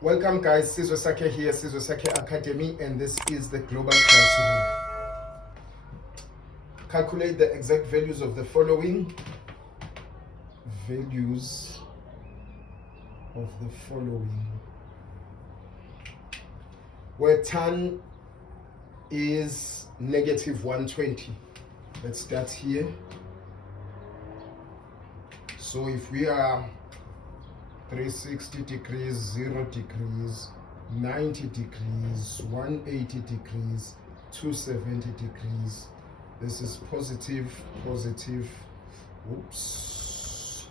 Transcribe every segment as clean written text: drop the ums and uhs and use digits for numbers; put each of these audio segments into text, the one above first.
Welcome guys, Sizosake here, Sizosake Academy, and this is the global classroom. Calculate the exact values of the following. Values of the following. Where tan is negative 120. Let's start here. So if we are 360 degrees, 0 degrees, 90 degrees, 180 degrees, 270 degrees. This is positive, oops.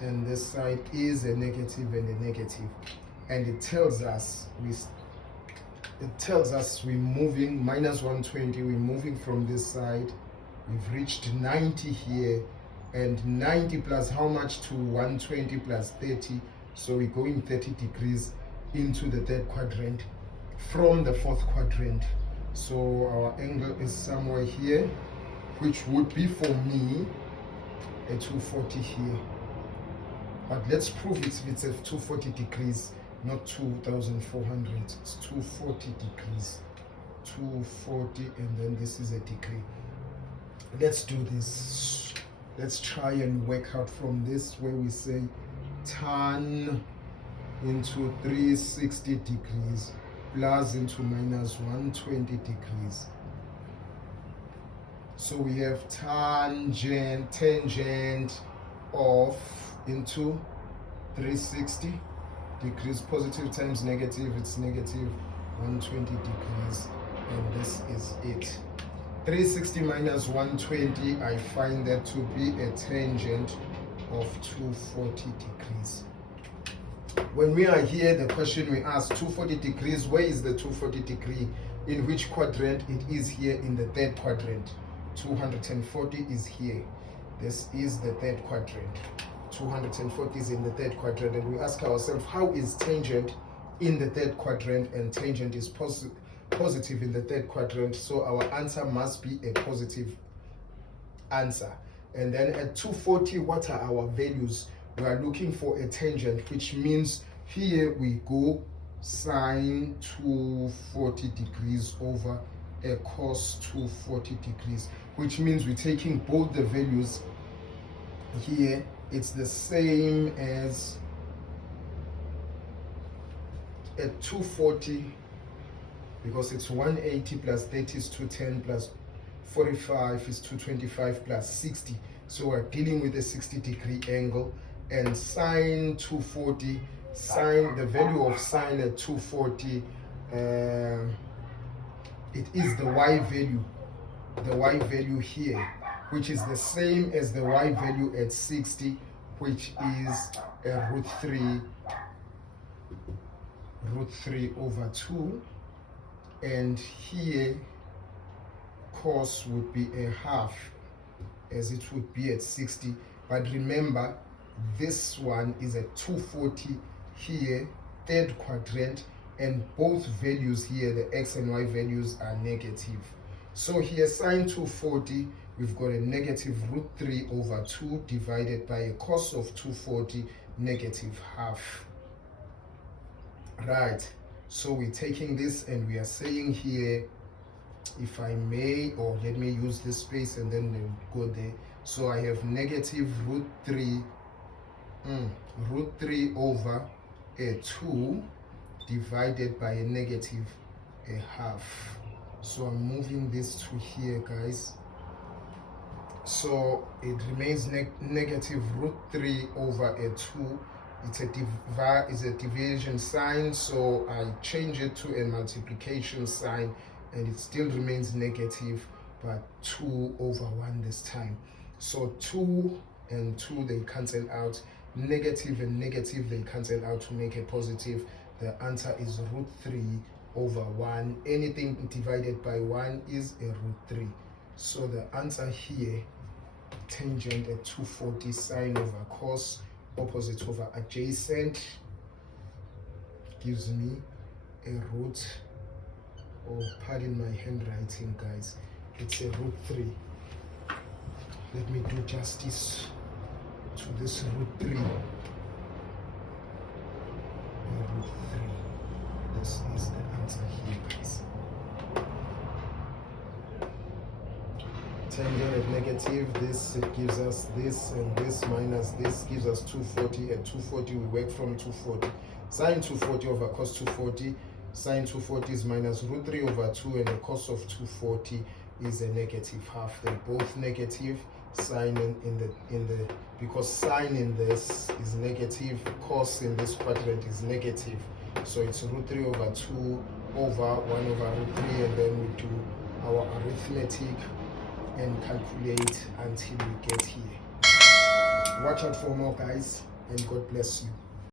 And this side is a negative and a negative. And it tells us we're moving, minus 120, we're moving from this side. We've reached 90 here. And 90 plus how much to 120 plus 30? So we're going 30 degrees into the third quadrant from the fourth quadrant. So our angle is somewhere here, which would be for me a 240 here. But let's prove it if it's a 240 degrees, not 2,400. It's 240 degrees. 240, and then this is a degree. Let's do this. Let's try and work out from this where we say tan into 360 degrees plus into minus 120 degrees. So we have tangent of into 360 degrees, positive times negative, it's negative 120 degrees, and this is it. 360 minus 120, I find that to be a tangent of 240 degrees. When we are here, the question we ask, 240 degrees, where is the 240 degree? In which quadrant? It is here in the third quadrant. 240 is here. This is the third quadrant. 240 is in the third quadrant, and we ask ourselves, how is tangent in the third quadrant? And tangent is positive in the third quadrant, so our answer must be a positive answer. And then at 240, what are our values? We are looking for a tangent, which means here we go sine 240 degrees over a cos 240 degrees, which means we're taking both the values here. It's the same as at 240, because it's 180 plus 30 is 210 plus 45 is 225 plus 60. So we're dealing with a 60 degree angle, and sine 240, the value of sine at 240, it is the y value here, which is the same as the y value at 60, which is a root 3 over 2. And here cos would be a half, as it would be at 60. But remember, this one is at 240 here, third quadrant, and both values here, the x and y values, are negative. So here sine 240, we've got a negative root 3 over 2 divided by a cos of 240, negative half. Right. So we're taking this and we are saying here, if I may, or let me use this space and then we'll go there. So I have negative root 3 over a 2 divided by a negative a half. So I'm moving this to here, guys. So it remains negative root 3 over a 2. It's a division sign, so I change it to a multiplication sign, and it still remains negative, but 2 over 1 this time. So 2 and 2, they cancel out. Negative and negative, they cancel out to make a positive. The answer is root 3 over 1. Anything divided by 1 is a root 3. So the answer here, tangent at 240, sine over cos, opposite over adjacent, gives me a root, or pardon my handwriting guys, it's a root 3. Let me do justice to this root 3. Root 3. tangent at negative, this it gives us this, and this minus this gives us 240. At 240 we work from 240. Sine 240 over cos 240, sine 240 is minus root 3 over 2, and the cos of 240 is a negative half. They're both negative. Sine in the because sine in this is negative, cos in this quadrant is negative, so it's root 3 over 2 over 1 over root 3, and then we do our arithmetic and calculate until we get here. Watch out for more, guys, and God bless you.